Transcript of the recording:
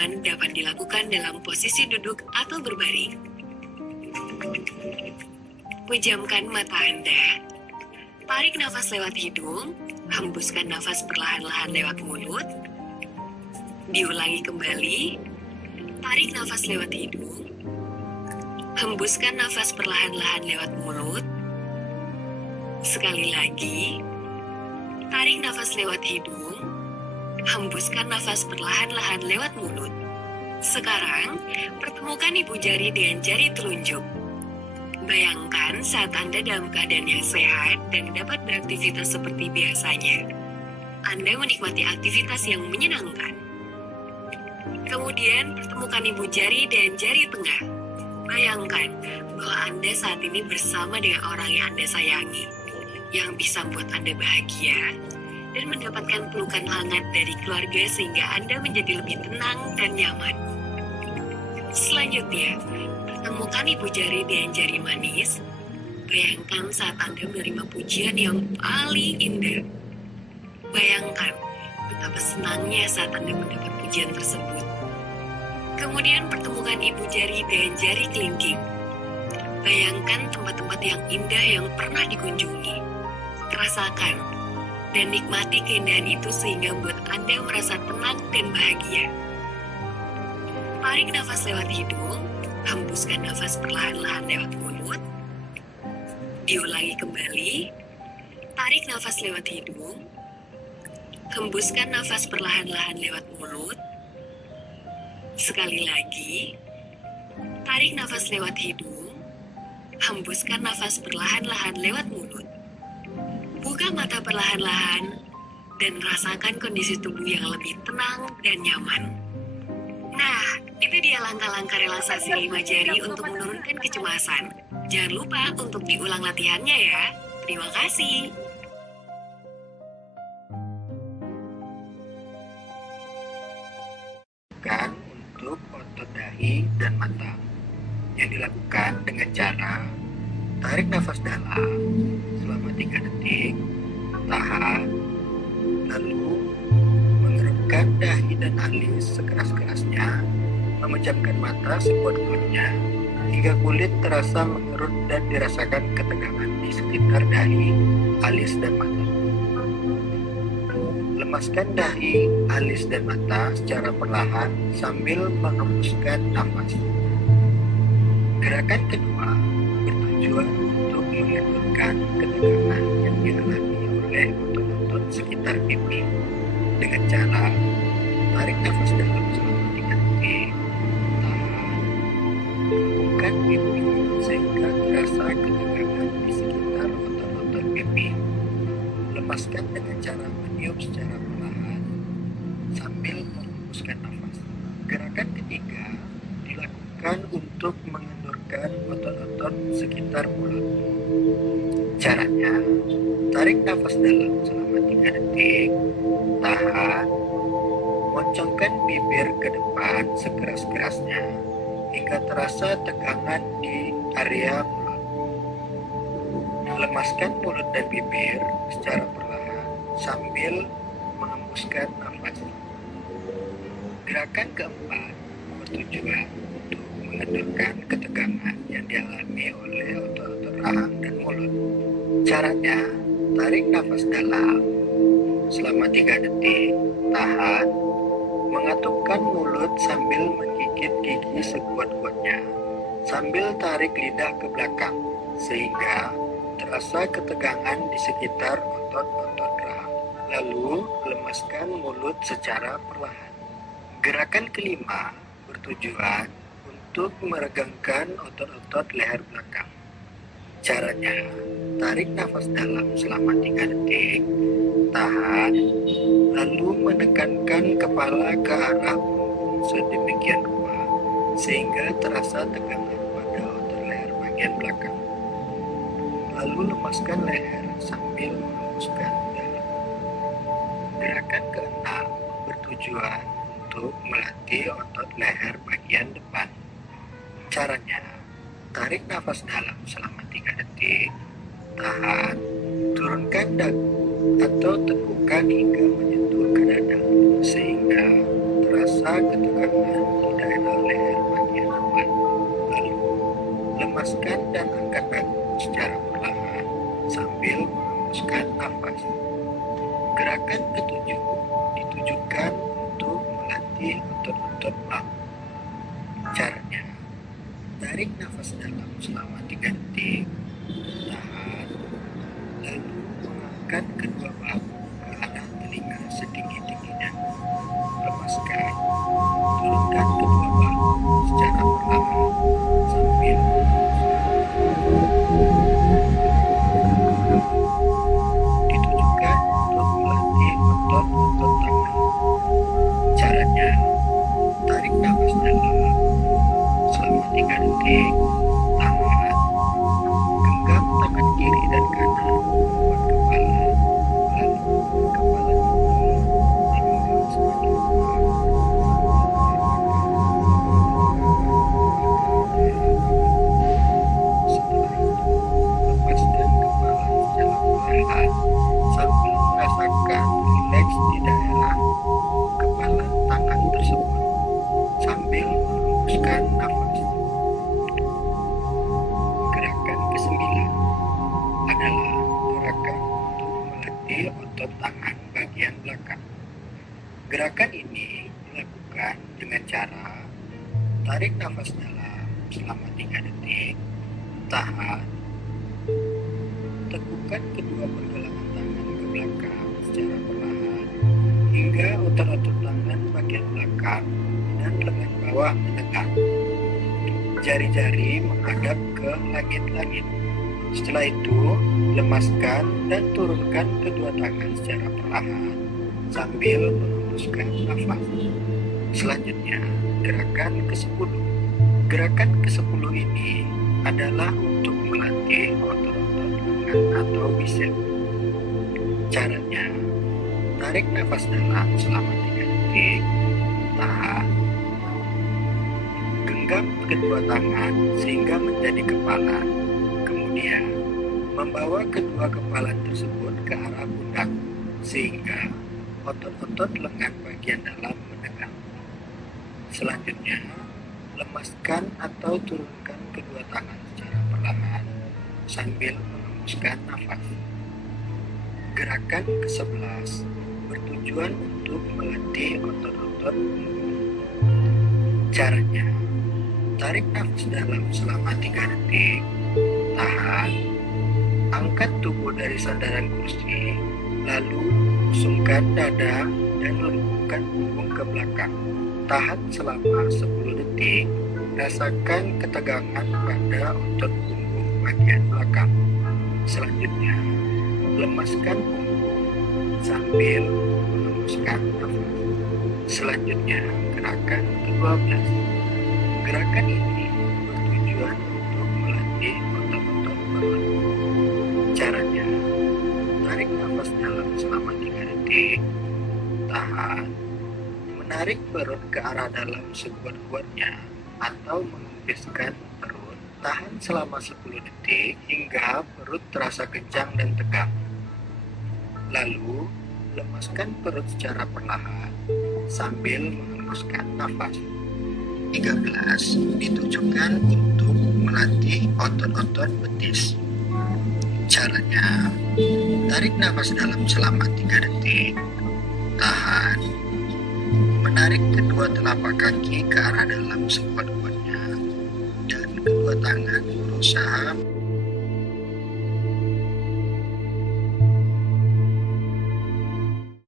nyaman dapat dilakukan dalam posisi duduk atau berbaring. Pejamkan mata Anda. Tarik nafas lewat hidung, hembuskan nafas perlahan-lahan lewat mulut. Diulangi kembali. Tarik nafas lewat hidung, hembuskan nafas perlahan-lahan lewat mulut. Sekali lagi. Tarik nafas lewat hidung, hembuskan nafas perlahan-lahan lewat mulut. Sekarang, pertemukan ibu jari dengan jari telunjuk. Bayangkan saat Anda dalam keadaan yang sehat dan dapat beraktivitas seperti biasanya. Anda menikmati aktivitas yang menyenangkan. Kemudian, pertemukan ibu jari dan jari tengah. Bayangkan bahwa Anda saat ini bersama dengan orang yang Anda sayangi, yang bisa membuat Anda bahagia dan mendapatkan pelukan hangat dari keluarga sehingga Anda menjadi lebih tenang dan nyaman. Selanjutnya, pertemukan ibu jari dengan jari manis. Bayangkan saat Anda menerima pujian yang paling indah. Bayangkan betapa senangnya saat Anda mendapat pujian tersebut. Kemudian pertemukan ibu jari dengan jari kelingking. Bayangkan tempat-tempat yang indah yang pernah dikunjungi. Rasakan dan nikmati keindahan itu sehingga membuat Anda merasa tenang dan bahagia. Tarik nafas lewat hidung, hembuskan nafas perlahan-lahan lewat mulut. Diulangi kembali. Tarik nafas lewat hidung, hembuskan nafas perlahan-lahan lewat mulut. Sekali lagi. Tarik nafas lewat hidung, hembuskan nafas perlahan-lahan lewat mulut. Buka mata perlahan-lahan dan rasakan kondisi tubuh yang lebih tenang dan nyaman. Nah, itu dia langkah-langkah relaksasi 5 jari untuk menurunkan kecemasan. Jangan lupa untuk diulang latihannya ya. Terima kasih. Lakukan untuk otot dahi dan mata. Yang dilakukan dengan cara tarik nafas dalam selama 3 detik, tahan, lalu mengerutkan dahi dan alis sekeras-kerasnya, memejamkan mata sekuat-kuatnya hingga kulit terasa mengerut dan dirasakan ketegangan di sekitar dahi, alis, dan mata. Lemaskan dahi, alis, dan mata secara perlahan sambil menghembuskan nafas. Gerakan kedua bertujuan untuk mengendurkan ketegangan yang dialami oleh otot-otot sekitar pipi dengan cara tarik nafas dalam selama 3 detik, tahan, bukan pipi sehingga terasa ketegangan di sekitar otot-otot pipi. Lepaskan dengan cara meniup secara perlahan sambil menghembuskan nafas. Gerakan ketiga dilakukan untuk mengendurkan otot-otot sekitar mulut. Caranya, tarik nafas dalam selama 3 detik, tahan, moncongkan bibir ke depan sekeras-kerasnya hingga terasa tegangan di area mulut. Lemaskan mulut dan bibir secara perlahan sambil menghembuskan nafas. Gerakan keempat bertujuan untuk mengendurkan ketegangan yang dialami oleh otot-otot rahang dan mulut. Caranya, tarik nafas dalam selama 3 detik, tahan, mengatupkan mulut sambil menggigit gigi sekuat-kuatnya, sambil tarik lidah ke belakang, sehingga terasa ketegangan di sekitar otot-otot rahang. Lalu, lemaskan mulut secara perlahan. Gerakan kelima bertujuan untuk meregangkan otot-otot leher belakang. Caranya, tarik nafas dalam selama 3 detik, tahan, lalu menekankan kepala ke arah punggung sedemikian rupa sehingga terasa tegangan pada otot leher bagian belakang. Lalu lemaskan leher sambil menghembuskan udara. Gerakan keenam bertujuan untuk melatih otot leher bagian depan. Caranya, tarik nafas dalam selama 3 detik, tahan, turunkan dagu atau tekukan hingga menyentuh ke dada, sehingga rasa ketegangan di daerah leher bagian depan. Lalu, lemaskan dan angkat dagu secara perlahan sambil menghembuskan nafas. Gerakan ketujuh ditujukan untuk melatih otot-otot bahu. Caranya, tarik nafas dalam selama 3 detik, tahan, lalu mengangkat kedua bahu ke arah telinga setinggi-tingginya. Lemaskan, turunkan kedua bahu secara perlahan sambil ditujukan untuk melatih otot-otot tangan. Caranya, tarik nafas dalam selama 3 detik, tahan, genggam tangan kiri dan kanan membuat kepala, lalu kepala digenggam semakin kuat. Setelah itu, lepaskan kepala secara perlahan sambil merasakan rileks di daerah kepala tangan tersebut sambil menghembuskan nafas. Gerakan ke-9 adalah gerakan untuk melatih otot tangan bagian belakang. Gerakan ini dilakukan dengan cara tarik nafas dalam selama 3 detik, tahan, teguhkan kedua pergelangan tangan ke belakang secara perlahan hingga otot-otot tangan bagian belakang dan lengan bawah menegak. Jari-jari menghadap ke langit-langit. Setelah itu, lemaskan dan turunkan kedua tangan secara perlahan sambil menghembuskan nafas. Selanjutnya, gerakan ke-10. Gerakan ke-10 ini adalah untuk melatih otot-otot lengan atau bicep. Caranya, tarik nafas dalam selama 3 detik, tahan, genggam kedua tangan sehingga menjadi kepala, kemudian membawa kedua kepala tersebut ke arah pundak sehingga otot-otot lengan bagian dalam menegang. Selanjutnya, lemaskan atau turunkan kedua tangan secara perlahan sambil menghembuskan nafas. Gerakan ke-11 bertujuan untuk melatih otot-otot punggung. Caranya, tarik nafas dalam selama 3 detik, tahan, angkat tubuh dari sandaran kursi, lalu usungkan dada dan lembutkan punggung ke belakang. Tahan selama 10 detik, rasakan ketegangan pada otot punggung bagian belakang. Selanjutnya, lemaskan punggung sambil menghembuskan nafas. Selanjutnya, gerakan ke-12. Gerakan ini bertujuan untuk melatih otot-otot perut. Caranya, tarik nafas dalam selama 3 detik, tahan, menarik perut ke arah dalam sekuat-kuatnya atau mengempiskan perut, tahan selama 10 detik hingga perut terasa kencang dan tegang. Lalu, lemaskan perut secara perlahan sambil menghembuskan nafas. 13 ditujukan untuk melatih otot-otot betis. Caranya, tarik nafas dalam selama 3 detik, tahan, menarik kedua telapak kaki ke arah dalam sekuat-kuatnya dan kedua tangan berusaha